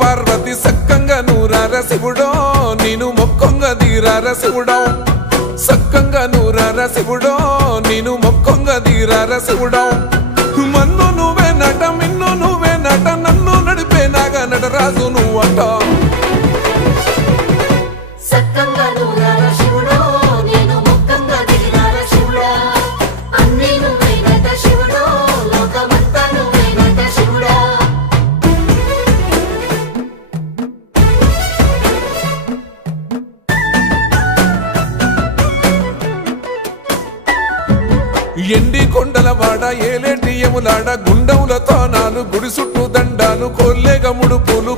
పార్వతి సక్కంగా నూరార శివుడో నేను మొక్కంగా తీరార శివుడో సక్కంగా నూరార శివుడో నేను మొక్కంగా తీరార శివుడో మన్ను నువ్వే నట మిన్ను నువ్వే నట నన్ను నడిపే నాగా నటరాజు నువ్వంట ఎండి కొండలవాడ ఏలేటి యములాడ గుండములతో నాలు గుడి చుట్టూ దండాలు కొల్లేగ ముడుపులు